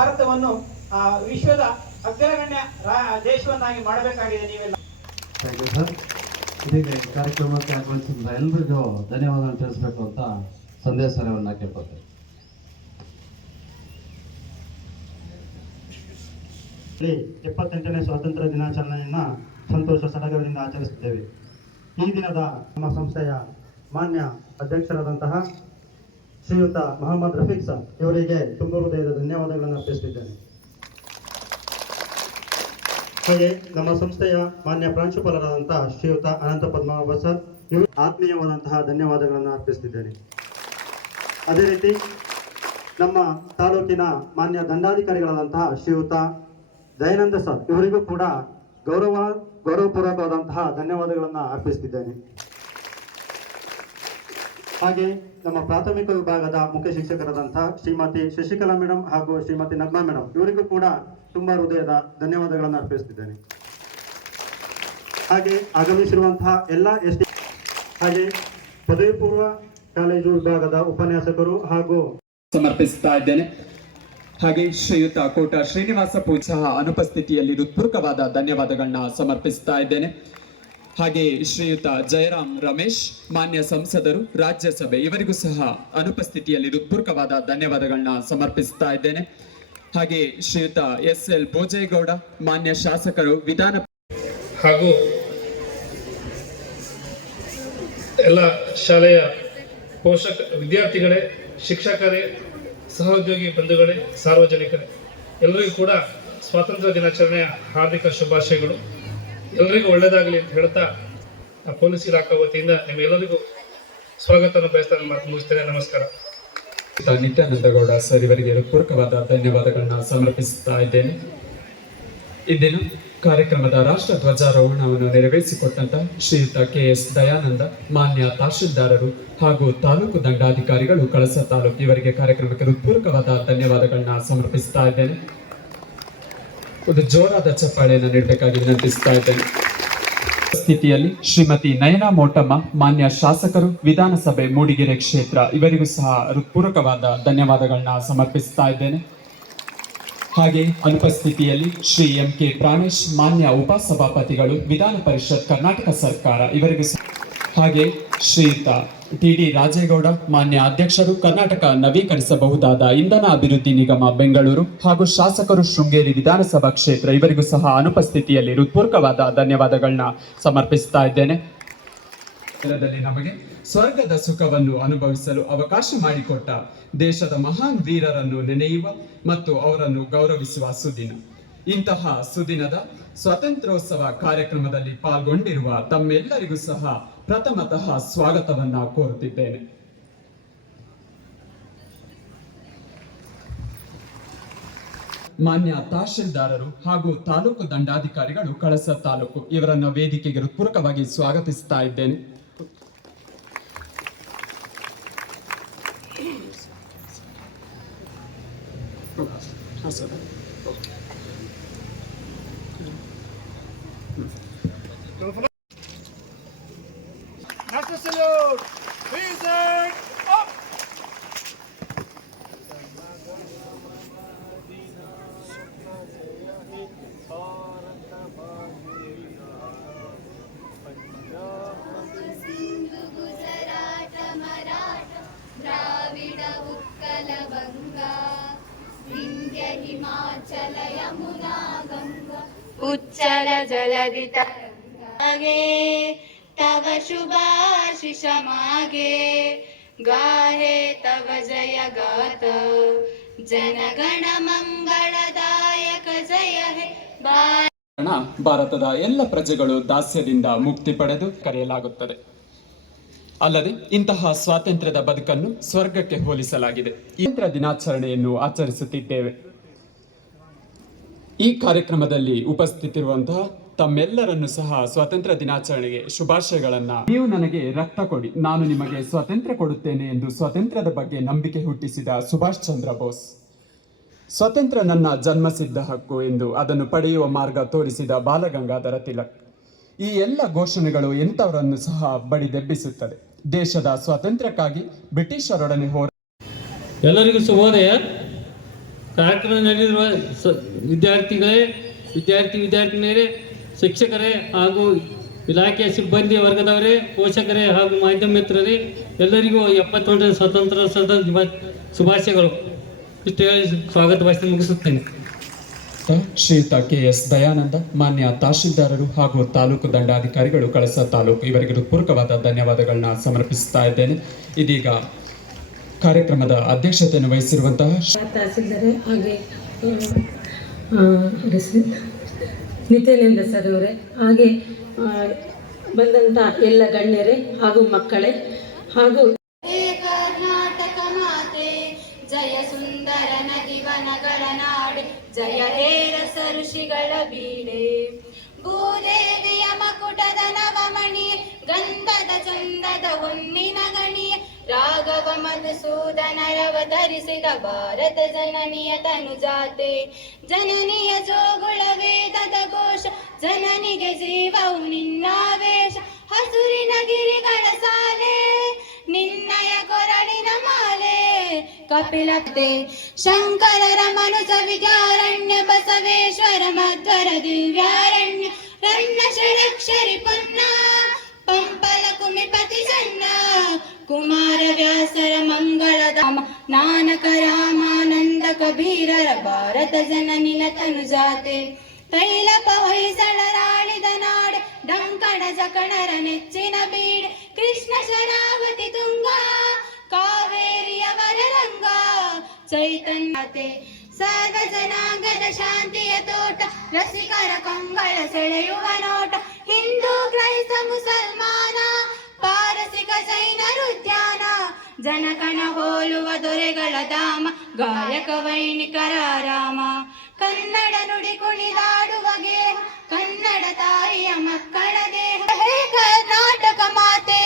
ಭಾರತವನ್ನು ಆ, ವಿಶ್ವದ ಅಗ್ರಗಣ್ಯ ರಾ- ದೇಶವನ್ನಾಗಿ ಮಾಡಬೇಕಾಗಿದೆ ನೀವೆಲ್ಲ. ಥ್ಯಾಂಕ್ ಯು ಸರ್ ಇದೀಗ ಈ ಕಾರ್ಯಕ್ರಮಕ್ಕೆ ಆಗಮಿಸಿದ ಎಲ್ರಿಗೂ ಧನ್ಯವಾದ ತಿಳಿಸ್ಬೇಕು ಅಂತ ಸಂದೇಶವನ್ನ ಕೇಳ್ಕೊತೇವೆ ಇಲ್ಲಿ ಎಪ್ಪತ್ತೆಂಟನೇ ಸ್ವಾತಂತ್ರ್ಯ ದಿನಾಚರಣೆಯನ್ನು ಸಂತೋಷ ಸಡಗರದಿಂದ ಆಚರಿಸುತ್ತೇವೆ. ಈ ದಿನದ ನಮ್ಮ ಸಂಸ್ಥೆಯ ಮಾನ್ಯ ಅಧ್ಯಕ್ಷರಾದಂತಹ ಶ್ರೀಯುತ ಮೊಹಮ್ಮದ್ ರಫೀಕ್ ಸರ್, ಇವರಿಗೆ ತುಂಬ ಹೃದಯದ ಧನ್ಯವಾದಗಳನ್ನು ಅರ್ಪಿಸುತ್ತಿದ್ದೇನೆ ಹಾಗೆ ನಮ್ಮ ಸಂಸ್ಥೆಯ ಮಾನ್ಯ ಪ್ರಾಂಶುಪಾಲರಾದಂತಹ ಶ್ರೀಯುತ ಅನಂತ ಪದ್ಮನಾಭ ಸರ್, ಇವರು ಆತ್ಮೀಯವಾದಂತಹ ಧನ್ಯವಾದಗಳನ್ನು ಅರ್ಪಿಸುತ್ತಿದ್ದೇನೆ ಅದೇ ರೀತಿ ನಮ್ಮ ತಾಲೂಕಿನ ಮಾನ್ಯ ದಂಡಾಧಿಕಾರಿಗಳಾದಂತಹ ಶ್ರೀಯುತ ದಯಾನಂದ ಸರ್, ಇವರಿಗೂ ಕೂಡ ಗೌರವ, ಗೌರವಪೂರ್ವಕವಾದಂತಹ ಧನ್ಯವಾದಗಳನ್ನು ಅರ್ಪಿಸುತ್ತಿದ್ದೇನೆ ಹಾಗೆ ನಮ್ಮ ಪ್ರಾಥಮಿಕ ವಿಭಾಗದ ಮುಖ್ಯ ಶಿಕ್ಷಕರಾದಂತಹ ಶ್ರೀಮತಿ ಶಶಿಕಲಾ ಮೇಡಮ್ ಹಾಗೂ ಶ್ರೀಮತಿ ನಗ್ಮಾ ಮೇಡಮ್ ಇವರಿಗೂ ಕೂಡ ತುಂಬಾ ಹೃದಯದ ಧನ್ಯವಾದಗಳನ್ನು ಅರ್ಪಿಸುತ್ತಿದ್ದೇನೆ ಹಾಗೆ ಆಗಮಿಸಿರುವಂತಹ ಎಲ್ಲ ಎಸ್ ಹಾಗೆ ಪದವಿ ಪೂರ್ವ ಕಾಲೇಜು ವಿಭಾಗದ ಉಪನ್ಯಾಸಕರು ಹಾಗೂ ಸಮರ್ಪಿಸುತ್ತಾ ಇದ್ದೇನೆ. ಹಾಗೆ ಶ್ರೀಯುತ ಕೋಟ ಶ್ರೀನಿವಾಸ ಪೂಜಾ ಅನುಪಸ್ಥಿತಿಯಲ್ಲಿ ಹೃತ್ಪೂರ್ವಕವಾದ ಧನ್ಯವಾದಗಳನ್ನ ಸಮರ್ಪಿಸ್ತಾ ಇದ್ದೇನೆ. ಹಾಗೆ ಶ್ರೀಯುತ ಜಯರಾಮ್ ರಮೇಶ್, ಮಾನ್ಯ ಸಂಸದರು, ರಾಜ್ಯಸಭೆ, ಇವರಿಗೂ ಸಹ ಅನುಪಸ್ಥಿತಿಯಲ್ಲಿ ಹೃತ್ಪೂರ್ವಕವಾದ ಧನ್ಯವಾದಗಳನ್ನ ಸಮರ್ಪಿಸ್ತಾ ಇದ್ದೇನೆ. ಹಾಗೆ ಶ್ರೀಯುತ ಎಸ್ ಎಲ್ ಭೋಜೇಗೌಡ, ಮಾನ್ಯ ಶಾಸಕರು, ವಿಧಾನ ಹಾಗೂ ಎಲ್ಲ ಶಾಲೆಯ ಪೋಷಕ ವಿದ್ಯಾರ್ಥಿಗಳೇ, ಶಿಕ್ಷಕರೇ, ಸಹೋದ್ಯೋಗಿ ಬಂಧುಗಳೇ, ಸಾರ್ವಜನಿಕರೇ, ಎಲ್ಲರಿಗೂ ಕೂಡ ಸ್ವಾತಂತ್ರ್ಯ ದಿನಾಚರಣೆಯ ಹಾರ್ದಿಕ ಶುಭಾಶಯಗಳು. ಎಲ್ಲರಿಗೂ ಒಳ್ಳೇದಾಗಲಿ ಅಂತ ಹೇಳ್ತಾ ಪೊಲೀಸ್ ಇಲಾಖಾ ವತಿಯಿಂದ ನಿಮ್ಮೆಲ್ಲರಿಗೂ ಸ್ವಾಗತವನ್ನು ಬಯಸ್ತಾ ನನ್ನ ಮಾತು ಮುಗಿಸ್ತೇನೆ. ನಮಸ್ಕಾರ. ನಿತ್ಯಾನಂದ ನಿತ್ಯಾನಂದಗೌಡ ಸರ್, ಇವರಿಗೆ ಪೂರಕವಾದ ಧನ್ಯವಾದಗಳನ್ನು ಸಮರ್ಪಿಸುತ್ತಾ ಇದ್ದೇನೆ. ಇದೇನು ಕಾರ್ಯಕ್ರಮದ ರಾಷ್ಟ್ರ ಧ್ವಜಾರೋಹಣವನ್ನು ನೆರವೇರಿಸಿಕೊಟ್ಟಂತ ಶ್ರೀಯುತ ಕೆ ಎಸ್ ದಯಾನಂದ, ಮಾನ್ಯ ತಹಶೀಲ್ದಾರರು ಹಾಗೂ ತಾಲೂಕು ದಂಡಾಧಿಕಾರಿಗಳು ಕಳಸ ತಾಲೂಕು ಇವರಿಗೆ ಕಾರ್ಯಕ್ರಮಕ್ಕೆ ಹೃತ್ಪೂರ್ವಕವಾದ ಧನ್ಯವಾದಗಳನ್ನ ಸಮರ್ಪಿಸ್ತಾ ಇದ್ದೇನೆ. ಒಂದು ಜೋರಾದ ಚಪ್ಪಾಳೆಯನ್ನು ನೀಡಬೇಕಾಗಿ ವಿನಂತಿಸ್ತಾ ಇದ್ದೇನೆ. ಸ್ಥಿತಿಯಲ್ಲಿ ಶ್ರೀಮತಿ ನಯನಾ ಮೋಟಮ್ಮ, ಮಾನ್ಯ ಶಾಸಕರು, ವಿಧಾನಸಭೆ ಮೂಡಿಗೆರೆ ಕ್ಷೇತ್ರ, ಇವರಿಗೂ ಸಹ ಹೃತ್ಪೂರ್ವಕವಾದ ಧನ್ಯವಾದಗಳನ್ನ ಸಮರ್ಪಿಸ್ತಾ ಇದ್ದೇನೆ. ಹಾಗೆ ಅನುಪಸ್ಥಿತಿಯಲ್ಲಿ ಶ್ರೀ ಎಂ ಕೆ ಪ್ರಾಣೇಶ್, ಮಾನ್ಯ ಉಪಸಭಾಪತಿಗಳು, ವಿಧಾನ ಪರಿಷತ್, ಕರ್ನಾಟಕ ಸರ್ಕಾರ, ಇವರಿಗೂ ಹಾಗೆ ಶ್ರೀಯುತ ಟಿ ಡಿ ರಾಜೇಗೌಡ, ಮಾನ್ಯ ಅಧ್ಯಕ್ಷರು ಕರ್ನಾಟಕ ನವೀಕರಿಸಬಹುದಾದ ಇಂಧನ ಅಭಿವೃದ್ಧಿ ನಿಗಮ ಬೆಂಗಳೂರು ಹಾಗೂ ಶಾಸಕರು ಶೃಂಗೇರಿ ವಿಧಾನಸಭಾ ಕ್ಷೇತ್ರ. ಇವರಿಗೂ ಸಹ ಅನುಪಸ್ಥಿತಿಯಲ್ಲಿ ಹೃತ್ಪೂರ್ವಕವಾದ ಧನ್ಯವಾದಗಳನ್ನ ಸಮರ್ಪಿಸ್ತಾ ಇದ್ದೇನೆ. ನಮಗೆ ಸ್ವರ್ಗದ ಸುಖವನ್ನು ಅನುಭವಿಸಲು ಅವಕಾಶ ಮಾಡಿಕೊಟ್ಟ ದೇಶದ ಮಹಾನ್ ವೀರರನ್ನು ನೆನೆಯುವ ಮತ್ತು ಅವರನ್ನು ಗೌರವಿಸುವ ಸುದಿನ. ಇಂತಹ ಸುದಿನದ ಸ್ವಾತಂತ್ರ್ಯೋತ್ಸವ ಕಾರ್ಯಕ್ರಮದಲ್ಲಿ ಪಾಲ್ಗೊಂಡಿರುವ ತಮ್ಮೆಲ್ಲರಿಗೂ ಸಹ ಪ್ರಥಮತಃ ಸ್ವಾಗತವನ್ನ ಕೋರುತ್ತಿದ್ದೇನೆ. ಮಾನ್ಯ ತಹಶೀಲ್ದಾರರು ಹಾಗೂ ತಾಲೂಕು ದಂಡಾಧಿಕಾರಿಗಳು ಕಳಸ ತಾಲೂಕು, ಇವರನ್ನ ವೇದಿಕೆಗೆ ಹೃತ್ಪೂರ್ವಕವಾಗಿ ಸ್ವಾಗತಿಸ್ತಾ ಇದ್ದೇನೆ. ಜಲಧಿ ತರಂಗಾಗೆ ತವ ಜಯ ಗಾತ. ಜನಗಣ ಮಂಗಳದಾಯಕ ಜಯ ಹೇ. ಬಾ ಭಾರತದ ಎಲ್ಲ ಪ್ರಜೆಗಳು ದಾಸ್ಯದಿಂದ ಮುಕ್ತಿ ಪಡೆದು ಕರೆಯಲಾಗುತ್ತದೆ. ಅಲ್ಲದೆ ಇಂತಹ ಸ್ವಾತಂತ್ರ್ಯದ ಬದುಕನ್ನು ಸ್ವರ್ಗಕ್ಕೆ ಹೋಲಿಸಲಾಗಿದೆ. ಸ್ವಾತಂತ್ರ್ಯ ದಿನಾಚರಣೆಯನ್ನು ಆಚರಿಸುತ್ತಿದ್ದೇವೆ. ಈ ಕಾರ್ಯಕ್ರಮದಲ್ಲಿ ಉಪಸ್ಥಿತಿರುವಂತಹ ತಮ್ಮೆಲ್ಲರನ್ನು ಸಹ ಸ್ವಾತಂತ್ರ್ಯ ದಿನಾಚರಣೆಗೆ ಶುಭಾಶಯಗಳನ್ನ. ನೀವು ನನಗೆ ರಕ್ತ ಕೊಡಿ. ನಾನು ನಿಮಗೆ ಸ್ವಾತಂತ್ರ್ಯ ಕೊಡುತ್ತೇನೆ ಎಂದು ಸ್ವಾತಂತ್ರ್ಯದ ಬಗ್ಗೆ ನಂಬಿಕೆ ಹುಟ್ಟಿಸಿದ ಸುಭಾಷ್ ಚಂದ್ರ ಬೋಸ್. ಸ್ವಾತಂತ್ರ್ಯ ನನ್ನ ಜನ್ಮಸಿದ್ಧ ಹಕ್ಕು ಎಂದು ಅದನ್ನು ಪಡೆಯುವ ಮಾರ್ಗ ತೋರಿಸಿದ ಬಾಲಗಂಗಾಧರ ತಿಲಕ್. ಈ ಎಲ್ಲ ಘೋಷಣೆಗಳು ಎಂಥವರನ್ನು ಸಹ ಬಡಿದೆಬ್ಬಿಸುತ್ತದೆ. ದೇಶದ ಸ್ವಾತಂತ್ರ್ಯಕ್ಕಾಗಿ ಬ್ರಿಟಿಷರೊಡನೆ ಹೋರ ಎಲ್ಲರಿಗೂ ಶುಭೋದಯ. ಕಾರ್ಯಕ್ರಮ ನಡೆದಿರುವ ವಿದ್ಯಾರ್ಥಿಗಳೇ, ವಿದ್ಯಾರ್ಥಿ, ವಿದ್ಯಾರ್ಥಿನಿಯರೇ ಶಿಕ್ಷಕರೇ ಹಾಗೂ ಇಲಾಖೆಯ ಸಿಬ್ಬಂದಿ ವರ್ಗದವರೇ ಪೋಷಕರೇ ಹಾಗೂ ಮಾಧ್ಯಮ ಮಿತ್ರರೇ ಎಲ್ಲರಿಗೂ ಎಪ್ಪತ್ತೊಂದನೇ ಸ್ವಾತಂತ್ರ್ಯೋತ್ಸವದ ದಿವ- ಶುಭಾಶಯಗಳು. ಇಷ್ಟು ಹೇಳಿ ಸ್ವಾಗತ ಭಾಷಣ ಮುಗಿಸುತ್ತೇನೆ. ಶ್ರೀಯುತ ಕೆ ಎಸ್ ದಯಾನಂದ ಮಾನ್ಯ ತಹಶೀಲ್ದಾರರು ಹಾಗೂ ತಾಲೂಕು ದಂಡಾಧಿಕಾರಿಗಳು ಕಳಸ ತಾಲೂಕು ಇವರಿಗೆ ಪೂರ್ವಕವಾದ ಧನ್ಯವಾದಗಳನ್ನ ಸಮರ್ಪಿಸುತ್ತಾ ಇದ್ದೇನೆ. ಇದೀಗ ಕಾರ್ಯಕ್ರಮದ ಅಧ್ಯಕ್ಷತೆಯನ್ನು ವಹಿಸಿರುವಂತಹ ತಹಸೀಲ್ದಾರೆ ಹಾಗೆ ನಿತ್ಯಾನಂದ ಸರ್ ಅವರೇ, ಹಾಗೆ ಬಂದಂಥ ಎಲ್ಲ ಗಣ್ಯರೇ ಹಾಗೂ ಮಕ್ಕಳೇ ಹಾಗೂ ಕರ್ನಾಟಕ ಮಾತೆ, ಜಯ ಸುಂದರ ನದಿವನಗಳ ನಾಡೆ, ಜಯ ಹೇರಸ ಋಷಿಗಳ ಬೀಡೆ. ಭೂದೇವಿಯ ಮಕುಟದ ನವಮಣಿ ಗಂಧದ ಚಂದದ ಹೊನ್ನಿನ ಗಣಿ ರಾಘವ ಮಧುಸೂದನರವತರಿಸಿದ ಭಾರತ ಜನನಿಯ ತನುಜಾತೆ ಜನನಿಯ ಜೋಗುಳ ವೇದದ ಘೋಷ ಜನನಿಗೆ ಜೀವವು ನಿನ್ನಾವೇಶ ಹಸುರಿನ ಗಿರಿಗಳ ಸಾಲೆ ನಿನ್ನಯ ಕೊರಳಿನ ಮಾಲೆ ಕಪಿಲತೆ ಶಂಕರರ ಮನುಜ ವಿದ್ಯಾರಣ್ಯ ಬಸವೇಶ್ವರ ಮಧ್ವರ ದಿವ್ಯಾರಣ್ಯ ರನ್ನ ಷಡಕ್ಷರಿ ಪೊನ್ನ ಪಂಪಲ ಕುಮಿಪತಿ ಸಣ್ಣ ಕುಮಾರ ವ್ಯಾಸರ ಮಂಗಳಧಾಮ ನಾನಕ ರಾಮಾನಂದ ಕಬೀರರ ಭಾರತ ಜನನಿಲ ತನುಜಾತೆ ತೈಲಪ ಹೊಯ್ಸಳರಾಳಿದ ನಾಡು ಡಂಕಣ ಜಕಣರ ನೆಚ್ಚಿನ ಬೀಡು ಕೃಷ್ಣ ಶರಾವತಿ ತುಂಗ ಕಾವೇರಿಯವರ ರಂಗ ಚೈತನ್ಯತೆ ಸರ್ವ ಜನಾಂಗದ ಶಾಂತಿಯ ತೋಟ ರಸಿಕರ ಕಂಗಳ ಸೆಳೆಯುವ ನೋಟ ಹಿಂದೂ ಕ್ರೈಸ್ತ ಜನಕನ ಹೋಲುವ ದೊರೆಗಳ ದಾಮ ಗಾಯಕ ವೈನಿಕರ ರಾಮ. ಕನ್ನಡ ನುಡಿ ಕುಣಿದಾಡುವ ಕನ್ನಡ ತಾಯಿಯ ಮಕ್ಕಳ ದೇಹ. ಹೇ ಕರ್ನಾಟಕ ಮಾತೆ,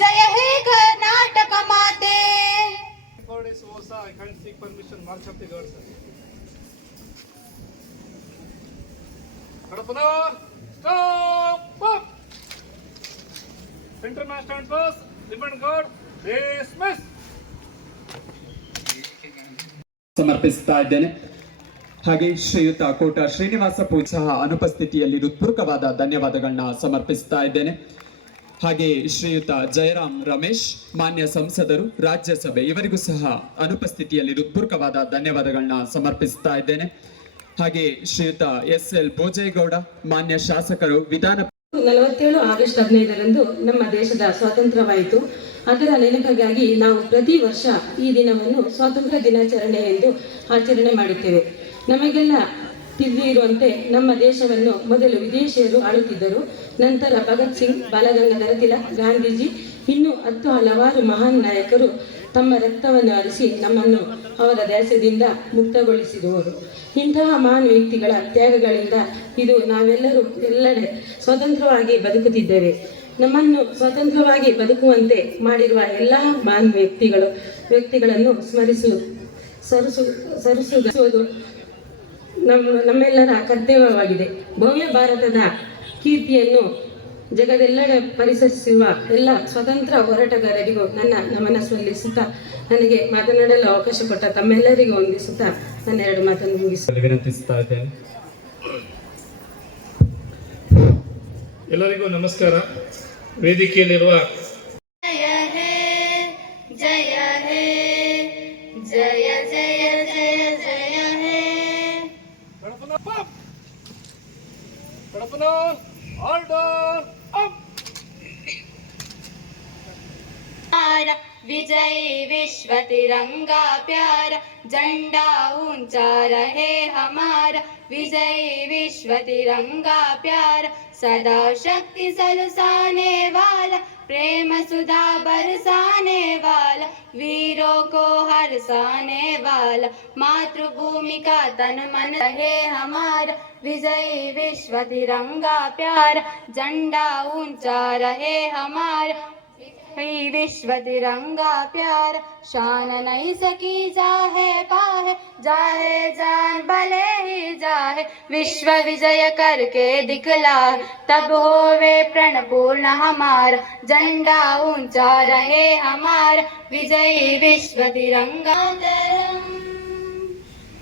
ಜಯ ಹೇ ಕರ್ನಾಟಕ ಮಾತೆ. ಇಂಟರ್ನ್ಯಾಷನಲ್ ಡಿಪೆಂಡ್ ಗೌಡ್ ಸಮರ್ಪಿಸ್ತಾ ಇದ್ದೇನೆ. ಹಾಗೆ ಶ್ರೀಯುತ ಕೋಟ ಶ್ರೀನಿವಾಸ ಪೂಜಾ ಸಹ ಅನುಪಸ್ಥಿತಿಯಲ್ಲಿ ಹೃತ್ಪೂರ್ವಕವಾದ ಧನ್ಯವಾದಗಳನ್ನ ಸಮರ್ಪಿಸ್ತಾ ಇದ್ದೇನೆ. ಹಾಗೆ ಶ್ರೀಯುತ ಜಯರಾಮ್ ರಮೇಶ್ ಮಾನ್ಯ ಸಂಸದರು ರಾಜ್ಯಸಭೆ ಇವರಿಗೂ ಸಹ ಅನುಪಸ್ಥಿತಿಯಲ್ಲಿ ಹೃತ್ಪೂರ್ವಕವಾದ ಧನ್ಯವಾದಗಳನ್ನ ಸಮರ್ಪಿಸ್ತಾ ಇದ್ದೇನೆ. ಹಾಗೆ ಶ್ರೀಯುತ ಎಸ್ ಎಲ್ ಭೋಜೇಗೌಡ ಮಾನ್ಯ ಶಾಸಕರು ವಿಧಾನ ನಲವತ್ತೇಳು ಆಗಸ್ಟ್ ಹದಿನೈದರಂದು ನಮ್ಮ ದೇಶದ ಸ್ವಾತಂತ್ರ್ಯವಾಯಿತು. ಅದರ ನೆನಪಿಗಾಗಿ ನಾವು ಪ್ರತಿ ವರ್ಷ ಈ ದಿನವನ್ನು ಸ್ವಾತಂತ್ರ್ಯ ದಿನಾಚರಣೆ ಎಂದು ಆಚರಣೆ ಮಾಡುತ್ತೇವೆ. ನಮಗೆಲ್ಲ ತಿಳಿದಿರುವಂತೆ ನಮ್ಮ ದೇಶವನ್ನು ಮೊದಲು ವಿದೇಶಿಯರು ಆಳುತ್ತಿದ್ದರು. ನಂತರ ಭಗತ್ ಸಿಂಗ್, ಬಾಲಗಂಗಾಧರ ತಿಲಕ್, ಗಾಂಧೀಜಿ, ಇನ್ನೂ ಹತ್ತು ಹಲವಾರು ಮಹಾನ್ ನಾಯಕರು ತಮ್ಮ ರಕ್ತವನ್ನು ಹರಿಸಿ ನಮ್ಮನ್ನು ಅವರ ದೇಶದಿಂದ ಮುಕ್ತಗೊಳಿಸಿದವರು. ಇಂತಹ ಮಹಾನ್ ವ್ಯಕ್ತಿಗಳ ತ್ಯಾಗಗಳಿಂದ ಇದು ನಾವೆಲ್ಲರೂ ಎಲ್ಲೆಡೆ ಸ್ವತಂತ್ರವಾಗಿ ಬದುಕುತ್ತಿದ್ದೇವೆ. ನಮ್ಮನ್ನು ಸ್ವತಂತ್ರವಾಗಿ ಬದುಕುವಂತೆ ಮಾಡಿರುವ ಎಲ್ಲ ಮಾನ್ ವ್ಯಕ್ತಿಗಳು, ವ್ಯಕ್ತಿಗಳನ್ನು ಸ್ಮರಿಸು, ಸರಿಸು, ಸರಿಸುವುದು ನಮ್ಮ ನಮ್ಮೆಲ್ಲರ ಕರ್ತವ್ಯವಾಗಿದೆ. ಭವ್ಯ ಭಾರತದ ಕೀರ್ತಿಯನ್ನು ಜಗದೆಲ್ಲೆಡೆ ಪರಿಸರಿಸಿರುವ ಎಲ್ಲ ಸ್ವತಂತ್ರ ಹೋರಾಟಗಾರರಿಗೂ ನನ್ನ ನಮನ ಸಲ್ಲಿಸುತ್ತಾ, ನನಗೆ ಮಾತನಾಡಲು ಅವಕಾಶ ಕೊಟ್ಟ ತಮ್ಮೆಲ್ಲರಿಗೂ ವಂದಿಸುತ್ತಾ ನನ್ನ ಎರಡು ಮಾತನ್ನು ಮುಗಿಸಿ. ವಿನಂತಿಸ್ತಾ ಇದ್ದೇನೆ ಎಲ್ಲರಿಗೂ ನಮಸ್ಕಾರ ವೇದಿಕೆಯಲ್ಲಿರುವ ಜಯ ಹೇ ಜಯ ಹೇ ಜಯ ಜಯ ಜಯ ಜಯ ಹೇ ಕಡಪನ ಪಪ್ ಕಡಪನ ಆರ್ಡರ್ ಅಪ್ प्यारा विजय विश्व तिरंगा प्यारा झंडा ऊंचा रहे हमारा विजय विश्व तिरंगा प्यार सदा शक्ति सलसाने वाला प्रेम सुधा बरसाने वाला वीरों को हरसाने वाला मातृभूमि का तन मन रहे हमारा, विजय विश्व तिरंगा प्यार झंडा ऊँचा रहे हमारा ही विश्व तिरंगा प्यार। शान नहीं सकी, जाहे पाहे। जाहे जान, भले ही जाहे। विश्व विजय करके दिखला तब होवे प्रण पूर्ण हमारा। झंडा ऊँचा रहे हमार। विजयी विश्व तिरंगा। तरम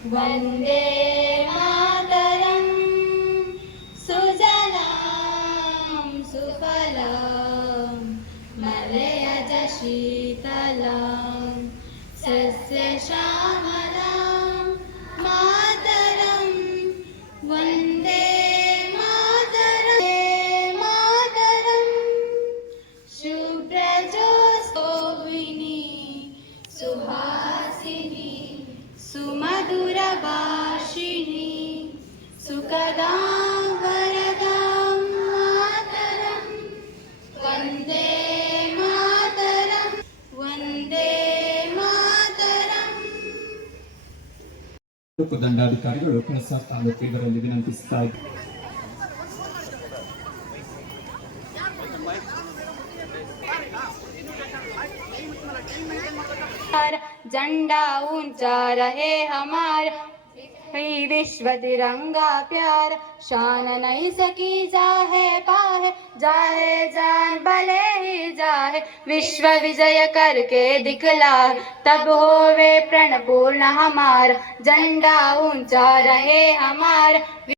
वंदे ತಾಲೂಕು ದಂಡಾಧಿಕಾರಿಗಳು ಕಳಸ ತಾಲೂಕು ಇದರಲ್ಲಿ ವಿನಂತಿಸುತ್ತಾ ಇದ್ದಾರೆ हमारा झंडा ऊंचा रहे हमारा ही विश्व तिरंगा प्यार शान नहीं सकी जाहे, पाहे, जाहे, जान भले ही जाहे। विश्व विजय करके दिखला तब होवे प्रण पूर्ण हमार। झंडा ऊँचा रहे हमारा।